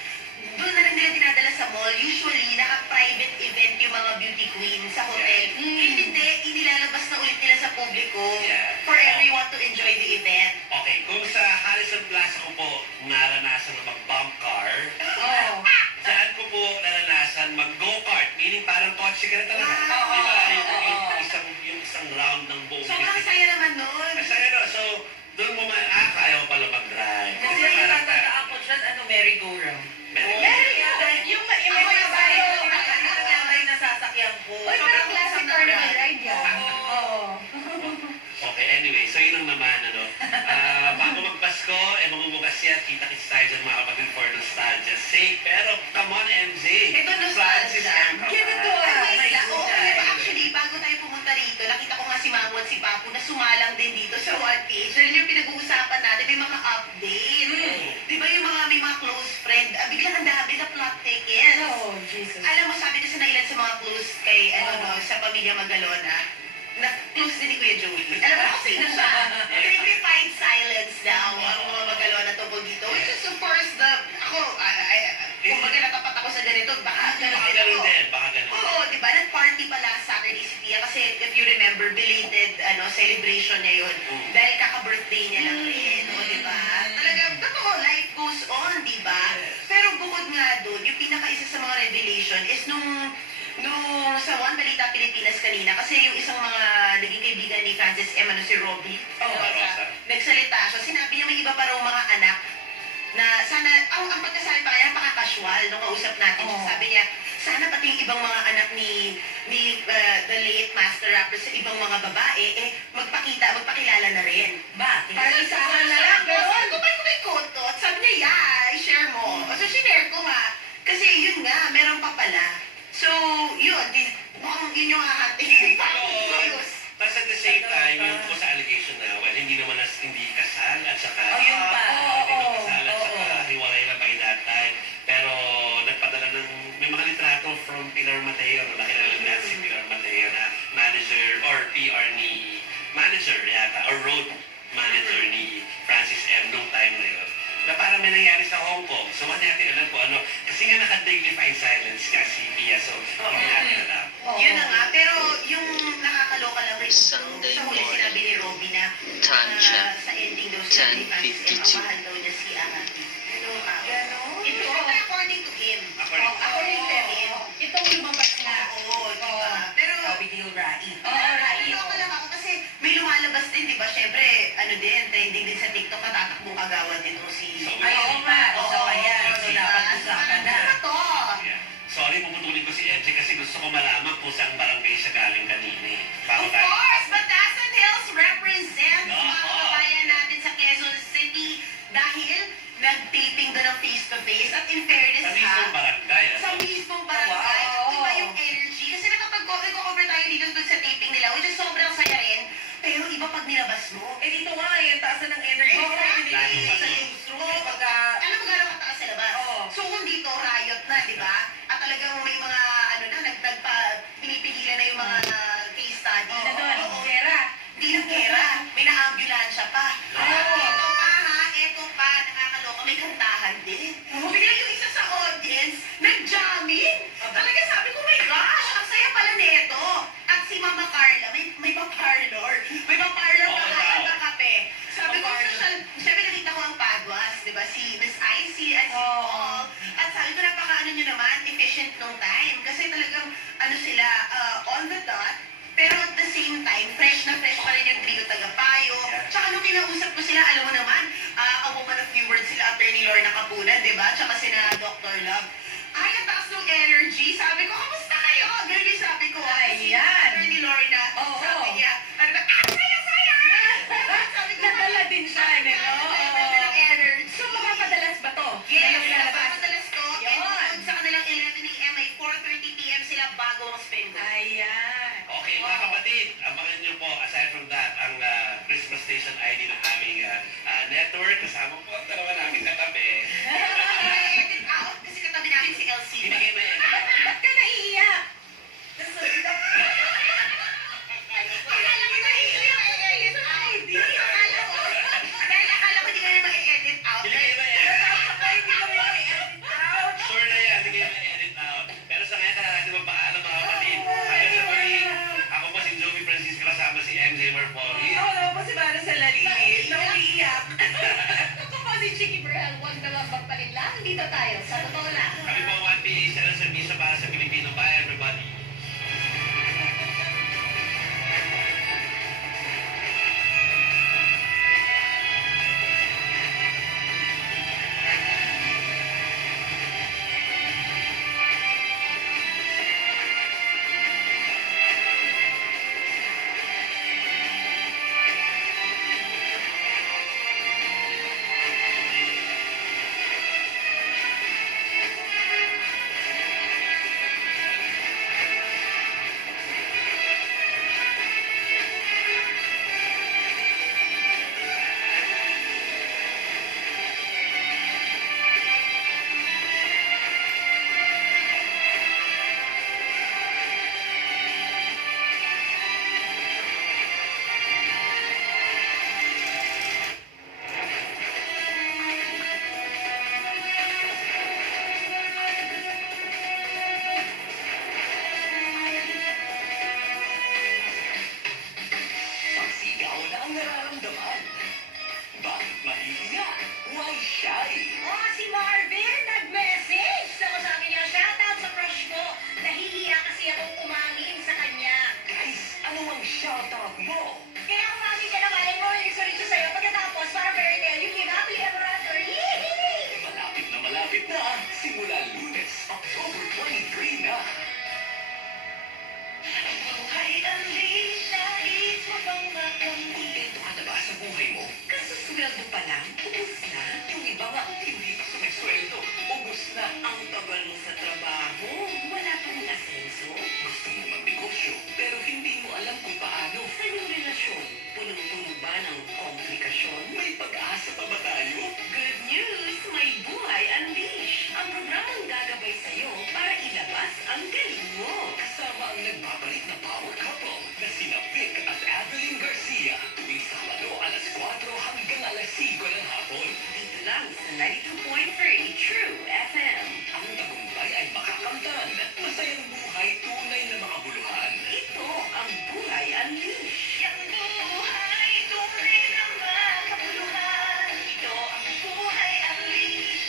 Doon na rin nila dinadala sa mall. Usually, naka-private event yung mga beauty queens sa hotel. Hindi, inilalabas na ulit nila sa publiko Yeah. for everyone to enjoy the event. Okay, kung sa Harrison Plaza ko po naranasan na mag-bump car, Oo. saan ko po naranasan mag-go-kart, meaning parang kotse ka na talaga. Wow. Diba? Yung isang round ng buong Sobrang city. saya naman nun. Masaya no? So, doon mo kaya ko pala mag-drive. Kasi yung natatandaan ko dyan, merry-go-round. Yung may mga bayo. Yan ba yung nasasakyan ko? Uy, parang classic carnival ride yan. Oo. Okay, anyway, so yun ang naman, bago magpasko, magbubukas yan, kita-kits tayo dyan mga kapatid for nostalgia's sake. Pero, come on, MJ. Ito, nostalgia. Francis M. Ganito Ay, ah. oo, diba? Actually, bago tayo pumunta rito, nakita ko nga si Mamu at si Papu na sumalang din dito sa one page. Yun yung pinag-uusapan natin, may mga update. Di ba yung mga may mga close friend, biglang ang dami na plot tickets. Oh, Jesus. Alam mo, sabi kasi na ilan sa mga close kay, sa pamilya Magalona, na close din ni Kuya Joey. Alam mo kung sino siya? Dignified silence daw ang mga Magalona tungkol dito. Which is of course, kumbaga natapat ako sa ganito, baka ganun Baka din ganun ako. din, baka ganun. Oo, di ba? Nag-party pala Saturday si Tia kasi if you remember, belated celebration niya yun. Dahil kaka-birthday niya lang rin, di ba? Talagang, totoo, life goes on, di ba? Pero bukod nga doon, yung pinaka-isa sa mga revelation is nung sa One Balita Pilipinas kanina, kasi yung isang mga naging kaibigan ni Francis M. Si Robbie, Rosa. nagsalita siya, sinabi niya may iba pa raw mga anak na sana, ang pagkasabi pa kaya napaka-casual nung kausap natin. Oo. Sabi niya, sana pati yung ibang mga anak ni the late master rapper sa ibang mga babae, magpakilala na rin. Bakit? Parang isahan na lang. Pero Pero, sabi ko, paano may koto? At sabi niya, yeah, i-share mo. So, sinare ko nga. Kasi yun nga, meron pa pala. So, yun, mukhang yun yung hahating. Oo. Tapos at the same time, yung po sa allegation na, well, hindi naman hindi kasal at saka... Yun pa. Hindi naman kasal at saka Oo. hiwalay na by that time. Pero nagpadala may mga litrato from Pilar Mateo, nakilala natin si Pilar Mateo na manager or PR ni manager yata, or road manager ni Francis M. nung time na yun. Na parang may nangyari sa Hong Kong. So, wala natin alam kung ano. Kasi nga naka-dignified silence nga si Pia. So, hindi natin alam. Yun na nga, pero yung nakakaloka lang rin sa huli sinabi ni Robby na sa ending daw siya ni Francis M. Ang mahal daw niya si Ate. Ito, according to him. According to him. itong lumabas na. Oo, di ba? Pero, Sabi ni Rai. naloka lang ako kasi may lumalabas din, di ba? Siyempre, trending din sa TikTok, natatakbong agawad dito si... Ay, oo nga. Isa pa yan. So, napag-usapan na. Ano to? Yeah. Sorry, puputulin ko si MJ kasi gusto ko malaman kung saan barangay siya galing kanina eh. Bago Of tayo. course, Batasan Hills represents mga Oo. kababayan natin sa Quezon City dahil nag-taping doon ng face-to-face at in fairness Sa mismong barangay. sa mismong barangay. Wow. Iba yung energy. Kasi nakapag-cover tayo dito doon sa taping nila, which is sobrang saya rin. Pero iba pag nilabas mo. Eh, dito nga eh, ang taas na ng energy. Exactly. Sa newsroom, pagka... Alam mo gano'ng kataas sa labas? Oo. So kung dito, riot na, di ba? At talagang may mga, pinipigilan na yung mga case study. Na doon, Oo. Gera. Di na gera. May na-ambulansya pa. Ito pa, nakakaloka. May kantahan din. Bigla yung isa sa audience, kinausap ko sila, alam mo naman, a woman of few words sila, Attorney Lorna Capunan, di ba? Tsaka sina Dr. Love. Ay, ang taas ng energy. Sabi ko, kamusta kayo? Ganun yung sabi ko. Kasi Ayan. Attorney Lorna, Oo. sabi niya, ano ba, saya! Sabi ko, Nadala din siya, sabi no? ko, ganda ng energy. So, makapadalas ba to? Yes, Anong lalabas? napapadalas ko. And Yun. bukod sa kanilang 11 a.m. ay 4:30 p.m. sila bago ang spin go. Ayan. Okay, mga kapatid, abangan niyo po, aside from that, ang Christmas Station ID ng aming network. Kasama po ang dalawa namin katabi. Edit out kasi katabi namin si LC. Binigay mo yan. Ba't ka naiiyak? Akala ko naiiyak, i-edit out. Akala ko. Dahil akala ko di kami ma-edit out. Binigay mo yan. Hindi kami ma-edit out. Sure na yan, hindi kayo ma-edit out. Pero sa ngayon, natin paano mga kapatid. Hanggang sa muli, ako po si Joey Francisco kasama si MJ Marpoli. Ako naman po si Mara sa Lalilis na umiiyak. Ako po si Chicky Burhel. Huwag na magpagpalit lang. Dito tayo. Sa totoo lang. Kami po ang 1PA sa serbisyo para sa Pilipino. Bye everybody. Pagsigaw na ang nararamdaman. Bakit mahihiya? Why shy? Oh, si Marvin, nag-message. Ako sabi niya, shoutout sa crush ko. Nahihiya kasi akong umangin sa kanya. Guys, ano ang shoutout mo? Kaya umangin ka na malay mo, yung sorry siya sa'yo. Pagkatapos, para Bernel, you give up, live brother. Yee! Malapit na. Simula Lunes, October 23 na. Buhay ang nais mo bang makamit? Kontento ka na ba sa buhay mo? Kasusweldo pa lang, ubus na. Yung iba nga, hindi pa sumisweldo. Ubus na. Ang tagal mo sa trabaho, wala pang asenso. Gusto mo magnegosyo, pero hindi mo alam kung paano. Sa iyong relasyon, punong-puno ba ng komplikasyon? May pag-asa pa ba tayo? Good news! May Buhay Unleash! Ang programang gagabay sa'yo para ilabas ang galing mo. Kasama ang nagbabalik na power couple na sina Vic at Evelyn Garcia tuwing Sabado alas 4 hanggang alas 5 ng hapon. Dito lang sa 92.3 True FM. Ang tagumpay ay makakamtan. Masayang buhay, tunay na makabuluhan. Ito ang Buhay Unleash. Ang buhay, tunay na makabuluhan. Ito ang buhay unleash.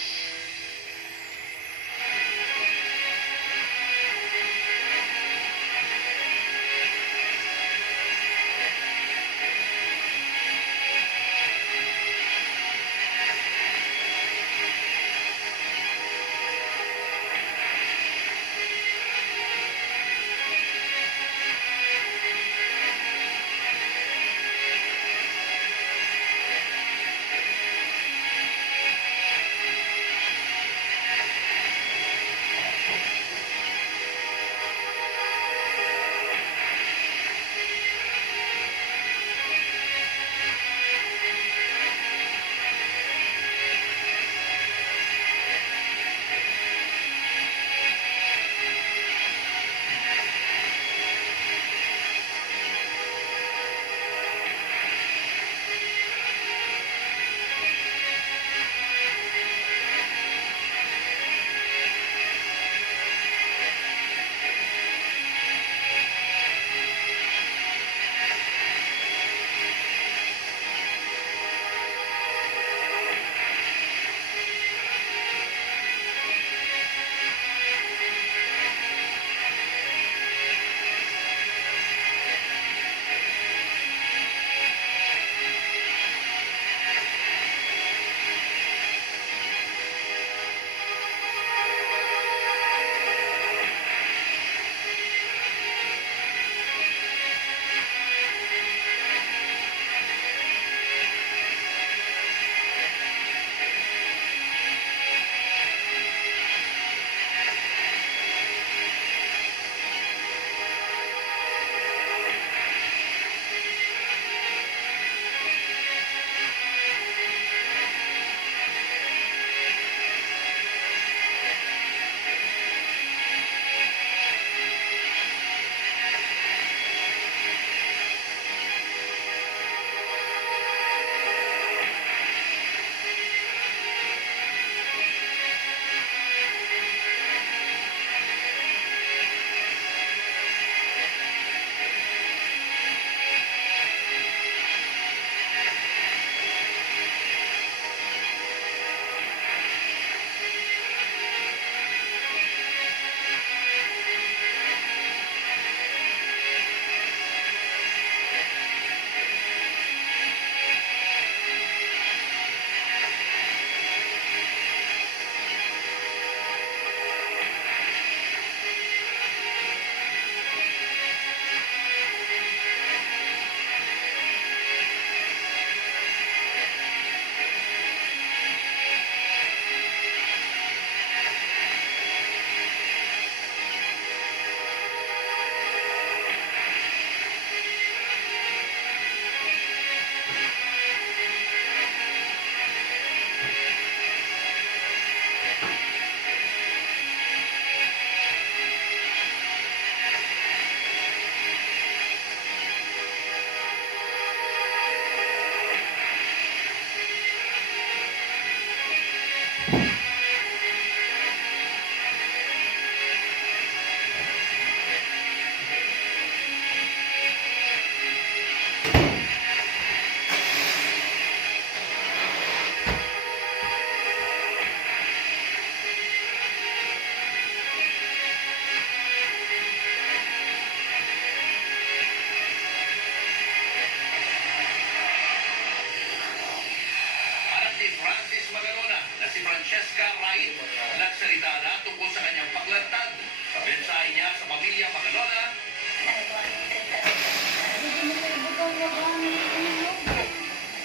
Magalona na si Francesca Wright nagsalita na tungkol sa kanyang paglantad. Mensahe niya sa pamilya Magalona,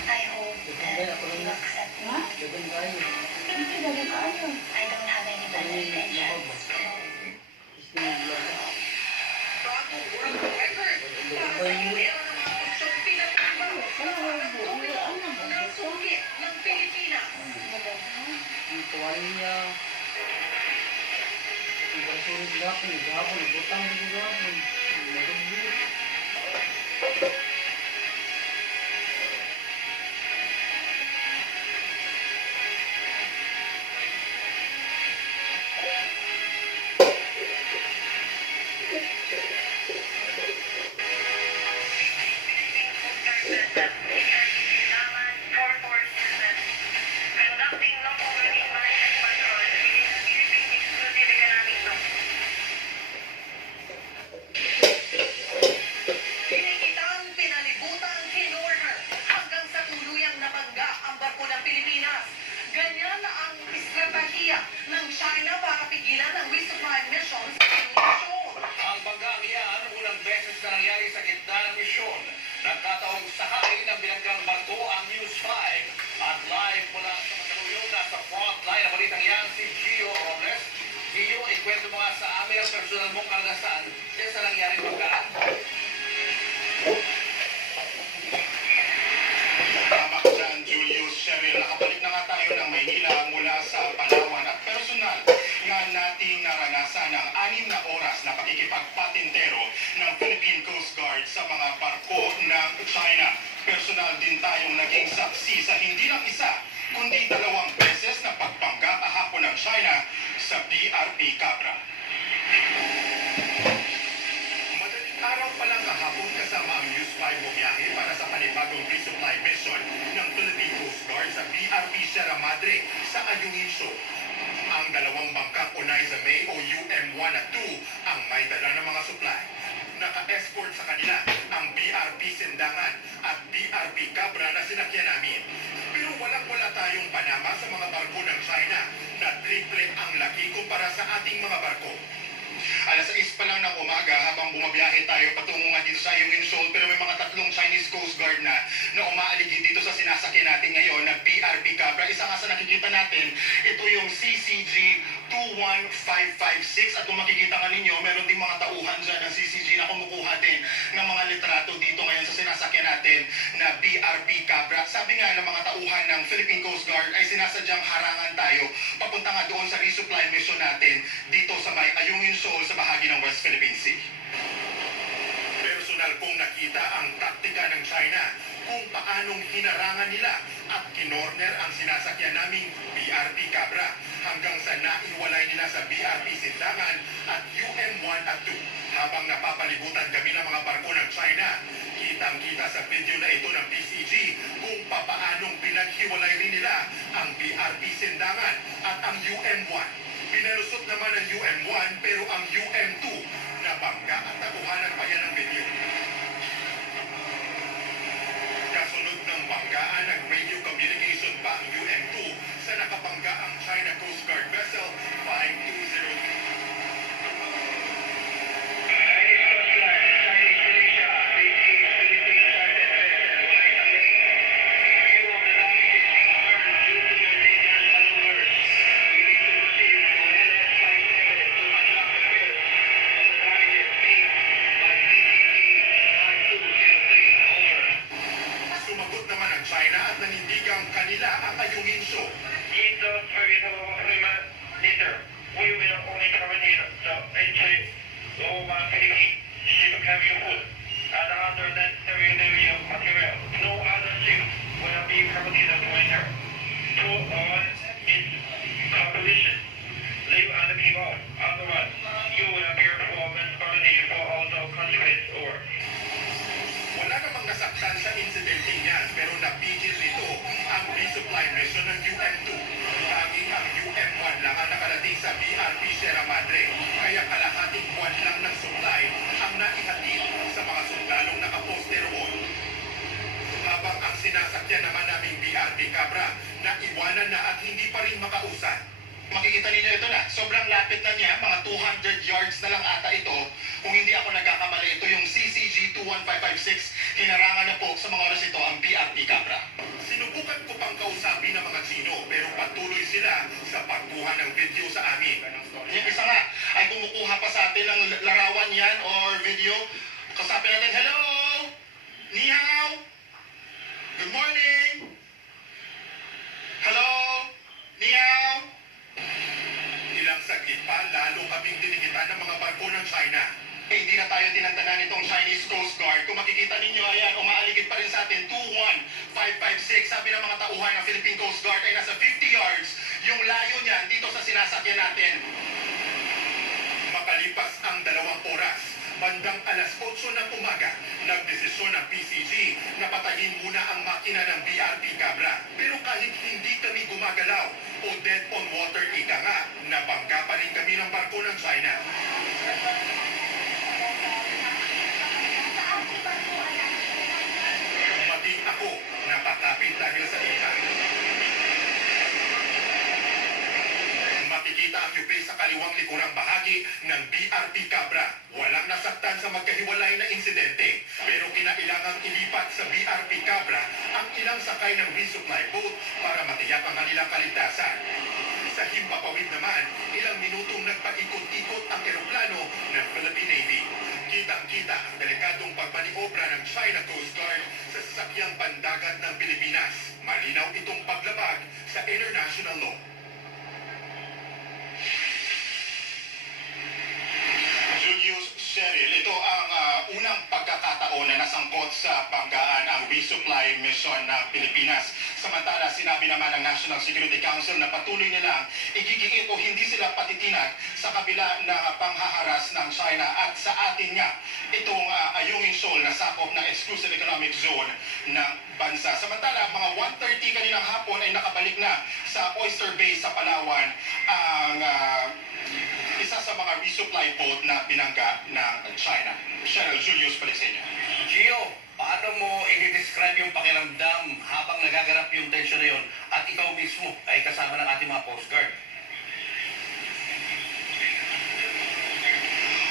I hope that you accept me. I don't have any bad intentions. Bagong world record para sa era ng mga pusyong pinatama sa parang domino ng sungkit ng Pilipinas. Pinikitang, pinalibutan, kinorner hanggang sa tuluyang nabangga ang barko ng Pilipinas. Ganyan na ang estratehiya ng China para pigilan ang resupply mission sa Pilipinas. ang banggang iyan unang beses na nangyari sa gitna ng misyon. Nagkataong sakay ng binanggang barko ang News 5 at live mula sa kasaluyong nasa frontline na balitang yan si Gio Robles. Gio, ikwento mo nga sa amin ang personal mong karanasan sa nangyaring banggaan. Tama ka dyan, Julius Cheryl. Nakabalik na nga tayo ng Maynila mula sa Palawan at personal nga nating naranasan ang 6 na oras na pakikipagpatintero ng Philippine Coast Guard sa mga barko ng China. Personal din tayong naging saksi sa hindi lang isa, kundi 2 beses na pagbangga kahapon ng China sa BRP Cabra. Madaling araw pa lang kahapon kasama ang News 5 bumiyahe para sa panibagong resupply mission ng Philippine Coast Guard sa BRP Sierra Madre sa Ayungin Shoal. Ang 2 bangkang unay sa May o UM1 at 2 ang may dala ng mga supply. Naka-escort sa kanila ang BRP Sindangan at BRP Cabra na sinakyan namin. Pero walang-wala tayong panama sa mga barko ng China na triple ang laki kumpara sa ating mga barko. Alas 6 pa lang ng umaga habang bumabiyahe tayo patungo nga dito sa Ayungin Shoal, pero may mga 3 Chinese Coast Guard na umaaligid dito sa sinasakyan natin ngayon na BRP Cabra. Isa nga sa nakikita natin, ito yung CCG 21556 at kung makikita nga ninyo, meron ding mga tauhan dyan ng CCG na kumukuha din ng mga litrato dito ngayon sa sinasakyan natin na BRP Cabra. Sabi nga ng mga tauhan ng Philippine Coast Guard ay sinasadyang harangan tayo papunta nga doon sa resupply mission natin dito sa may Ayungin Shoal sa bahagi ng West Philippine Sea. Personal kong nakita ang taktika ng China kung paanong hinarangan nila at kinorner ang sinasakyan naming BRP Cabra hanggang sa naiwalay nila sa BRP Sindangan at UM1 at 2. Habang napapalibutan kami ng mga barko ng China, kitang-kita sa video na ito ng PCG kung papaanong pinaghiwalay rin nila ang BRP Sindangan at ang UM1. Pinalusot naman ang UM1 pero ang UM2 nabangga at nakuhanan pa yan ng video. Kasunod ng banggaan ng radio communication pa ang UM2 sa nakabangga ang China Coast Guard vessel 5203. Sumagot naman ang China at nanindigang kanila ang Ayungin Shoal. In the period of agreement later, we will only terminate the entry over Philippine ship carrying food and other than delivery of material. No other ship will be permitted to enter. To avoid its competition, leave and keep out. Otherwise, you will appear for responsibility for all the countries or Wala namang nasaktan sa insidente niyan pero napigil nito ang resupply mission ng UM2. Tanging ang UM1 lang ang nakarating sa BRP Sierra Madre kaya kalahating buwan lang ng supply ang naihatid sa mga sundalong nakaposte roon. Habang ang sinasakyan naman naming BRP Cabra na iwanan na at madaling makausad. Makikita ninyo ito na, sobrang lapit na niya, mga 200 yards na lang ata ito. Kung hindi ako nagkakamali, ito yung CCG 21556. Hinarangan na po sa mga oras ito ang BRP Cabra. Sinubukan ko pang kausapin ng mga Chino, pero patuloy sila sa pagkuha ng video sa amin. Yung isa nga ay kumukuha pa sa atin ng larawan yan or video. Kasapin natin, hello! Ni hao! Good morning! Hello! Ni hao! Ilang saglit pa, lalo kaming dinigitan ng mga barko ng China. Hindi na tayo tinantanan itong Chinese Coast Guard. Kung makikita ninyo, ayan, umaaligid pa rin sa atin, 21556. Sabi ng mga tauhan ng Philippine Coast Guard ay nasa 50 yards. Yung layo niyan dito sa sinasakyan natin. Makalipas ang 2 oras, bandang alas 8 ng umaga, nagdesisyon ng PCG na patayin muna ang makina ng BRP Cabra. Pero kahit hindi kami gumagalaw o dead on water ika nga, nabangga pa rin kami ng barko ng China. Maging ako, napatapit dahil sa ika. Makikita ang UP sa kaliwang likurang bahagi ng BRP Cabra. Walang nasaktan sa magkahiwalay na insidente. Pero kinailangang ilipat sa BRP Cabra ang ilang sakay ng resupply boat para matiyak ang kanilang kaligtasan. Sa himpapawid naman, ilang minutong nagpaikot-ikot ang eroplano ng Philippine Navy. Kitang-kita ang delikadong pagmaniobra ng China Coast Guard sa sasakyang pandagat ng Pilipinas. Malinaw itong paglabag sa international law. Julius Cheryl, ito ang unang pagkakataon na nasangkot sa banggaan ang resupply mission ng Pilipinas. Samantala, sinabi naman ng National Security Council na patuloy nilang igigiit o hindi sila patitinag sa kabila ng panghaharas ng China at sa atin nga itong Ayungin Shoal na sakop ng Exclusive Economic Zone ng bansa. Samantala, mga 1:30 kaninang hapon ay nakabalik na sa Oyster Bay sa Palawan ang isa sa mga resupply boat na binangga ng China. Cheryl, Julius, balik sa inyo. Gio, paano mo i-describe yung pakiramdam habang nagaganap yung tensyon na yun at ikaw mismo ay kasama ng ating mga Coast Guard?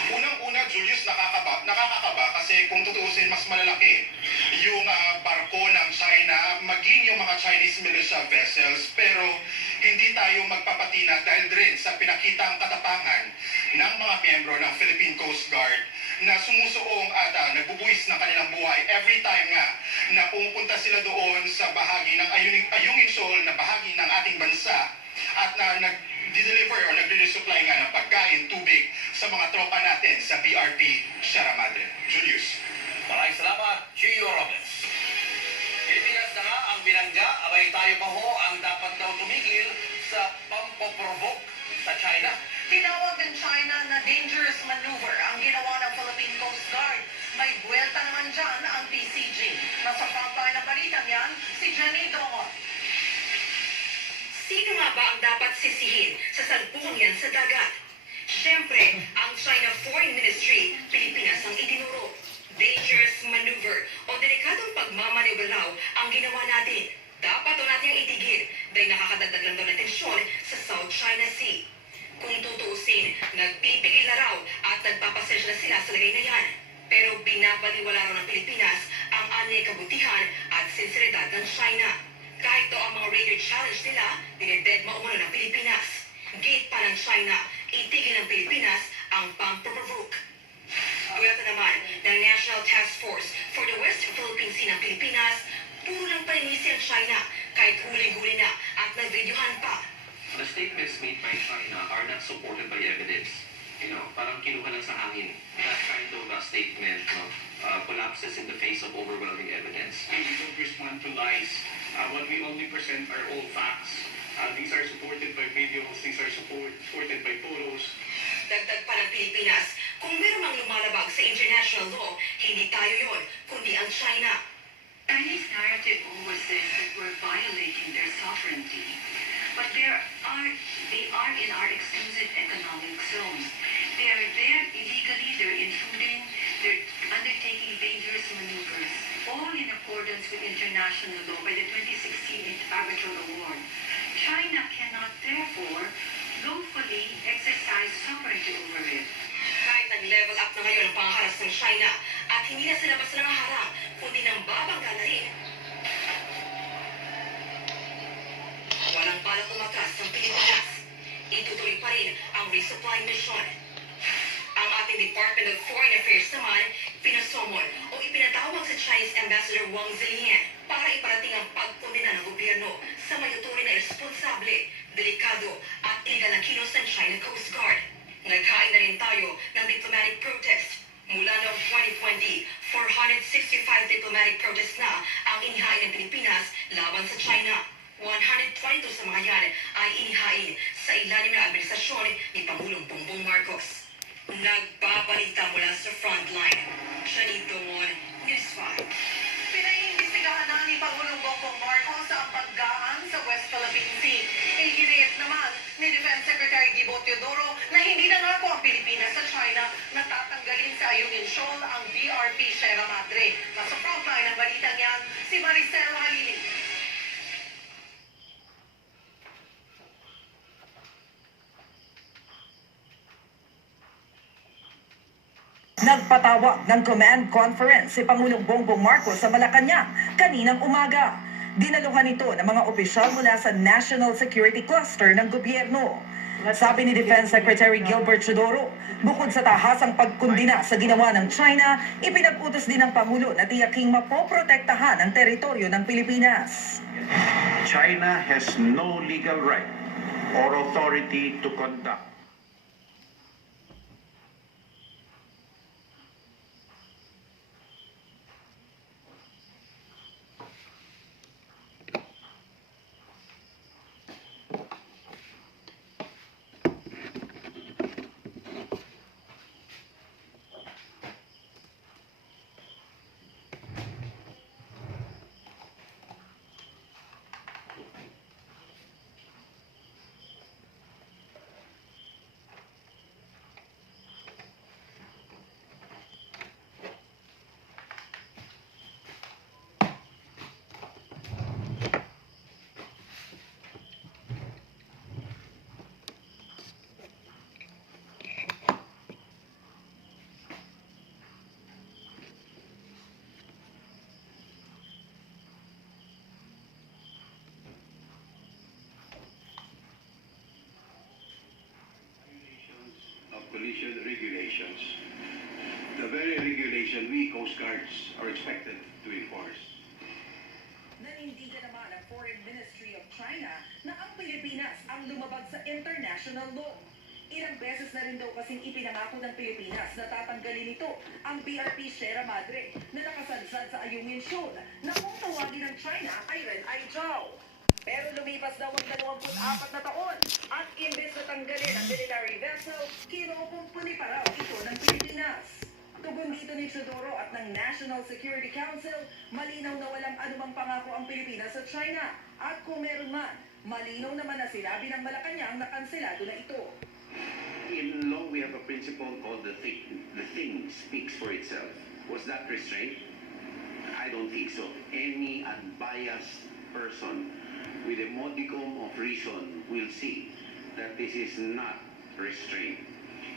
Unang-una, Julius, nakakakaba kasi kung tutuusin, mas malalaki yung barko ng China, maging yung mga Chinese militia vessels, pero hindi tayo magpapatinag dahil din sa pinakitang katapangan ng mga miyembro ng Philippine Coast Guard na sumusuong at nagbubuwis ng kanilang buhay every time nga na pumupunta sila doon sa bahagi ng Ayungin Shoal na bahagi ng ating bansa at na nag-deliver o nagre-resupply nga ng pagkain, tubig sa mga tropa natin sa BRP Sierra Madre. Julius. Maraming salamat, Gio Robles. Pilipinas na nga ang binangga, abay tayo pa ho ang dapat daw tumigil sa pampoprovoke sa China. Tinawag ng China na dangerous maneuver ang ginawa ng Philippine Coast Guard. May buwelta naman dyan ang PCG. Nasa frontline ng balitang yan, si Jenny Dongon. Sino nga ba ang dapat sisihin sa salpung yan sa dagat? Siyempre, ang China Foreign Ministry, Pilipinas ang itinuro. Dangerous maneuver o delikadong pagmamanibalaw ang ginawa natin. Dapat o natin itigil dahil nakakadagdag lang daw ng tensyon sa South China Sea. Kung tutuusin, nagpipigil na raw at nagpapasensya na sila sa lagay na yan. Pero binabaliwala raw ng Pilipinas ang anyay kabutihan at sinseridad ng China. Kahit to ang mga radio challenge nila, dinededma umano ng Pilipinas. Gate pa ng China, itigil ng Pilipinas ang pang-provoke. Buwelta naman ng National Task Force for the West Philippine Sea ng Pilipinas, puro lang paninisi ang China kahit huling-huli na at nag-videohan pa. The statements made by China are not supported by evidence. Parang kinuha lang sa hangin. That kind of statement collapses in the face of overwhelming evidence. We don't respond to lies. What we only present are all facts. These are supported by videos, these are supported by photos. Dagdag pa ng Pilipinas, kung meron mang lumalabag sa international law, hindi tayo yon, kundi ang China. Chinese narrative always says that we're violating their sovereignty. But they are in our exclusive economic zone. They are there illegally, they're intruding, they're undertaking dangerous maneuvers, all in accordance with international law by the 2016 Arbitral Award. China cannot cannot therefore lawfully exercise sovereignty over it. Kahit nag-level up na ngayon ang pangharas ng China at hindi na sila basta nangaharang, kundi nang babangga na rin. Walang balak umakas ng Pilipinas. Itutuloy pa rin ang resupply mission. Ang ating Department of Foreign Affairs naman, pinasomon o ipinatawag sa Chinese Ambassador Wang Zilihan para iparating ang pagkondena ng gobyerno sa mayuturi na irresponsable, delikado at illegal na kilos ng China Coast Guard. Naghain na rin tayo ng diplomatic protest. Mula noong 2020, 465 diplomatic protests na ang inihain ng Pilipinas laban sa China. 122 sa mga yan ay inihain sa ilalim ng administrasyon ni Pangulong Bongbong Marcos. Nagbabalita mula sa frontline. Janito Mon, News 5. Pinaiimbestigahan na ni Pangulong Bongbong Marcos ang paggaan sa West Philippine Sea. Iginiit naman ni Defense Secretary Gibo Teodoro na hindi nangako ang Pilipinas sa China na tatanggalin sa Ayungin Shoal ang BRP Sierra Madre. Nasa frontline ng balitang yan, si Maricel Halili. Nagpatawag ng command conference si Pangulong Bongbong Marcos sa Malacanang kaninang umaga. Dinaluhan ito ng mga opisyal mula sa National Security Cluster ng gobyerno. Sabi ni Defense Secretary Gilbert Teodoro, bukod sa tahasang pagkundina sa ginawa ng China, ipinag-utos din ng Pangulo na tiyaking mapoprotektahan ang teritoryo ng Pilipinas. China has no legal right or authority to conduct collision regulations, the very regulation we Coast Guards are expected to enforce. Nanindigan naman ang Foreign Ministry of China na ang Pilipinas ang lumabag sa international law. Ilang beses na rin daw kasing ipinangako ng Pilipinas na tatanggalin ito ang BRP Sierra Madre na nakasadsad sa Ayungin Shoal na kung tawagin ng China ay Ren Ai Jiao. Pero lumipas daw ang 24 na taon at imbes na tanggalin ang military vessel, kinukumpuni pa raw ito ng Pilipinas. Tugon dito ni Teodoro at ng National Security Council, malinaw na walang anumang pangako ang Pilipinas sa China. At kung meron man, malinaw naman na sinabi ng Malacanang na kanselado na ito. In law, we have a principle called the thing speaks for itself. Was that restraint? I don't think so. Any unbiased person with a modicum of reason will see that this is not restraint.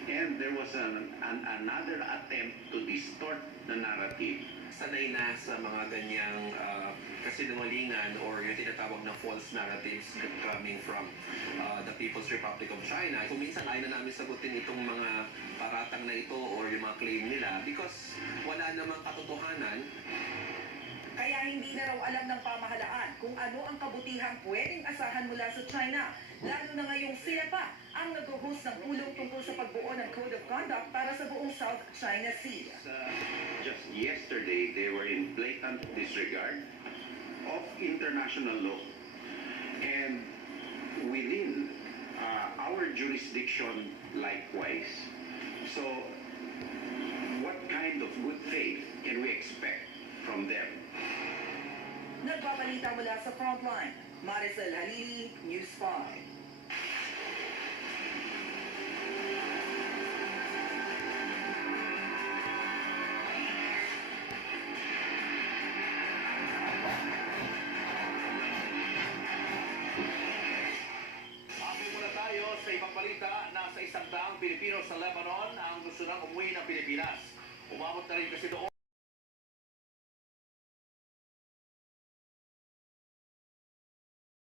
And there was another attempt to distort the narrative. Sanay na sa mga ganyang kasinungalingan or yung tinatawag na false narratives coming from the People's Republic of China. Kung minsan ayaw na namin sagutin itong mga paratang na ito or yung mga claim nila because wala namang katotohanan. Kaya hindi na raw alam ng pamahalaan kung ano ang kabutihang pwedeng asahan mula sa China, lalo na ngayong sila pa ang nag-host ng pulong tungkol sa pagbuo ng Code of Conduct para sa buong South China Sea. Just yesterday, they were in blatant disregard of international law. And within our jurisdiction, likewise. So, what kind of good faith can we expect from them? Nagbabalita mula sa frontline, Maricel Halili, News 5. ibang balita, nasa 100 Pilipino sa Lebanon ang gusto nang umuwi ng Pilipinas. Umabot na rin kasi doon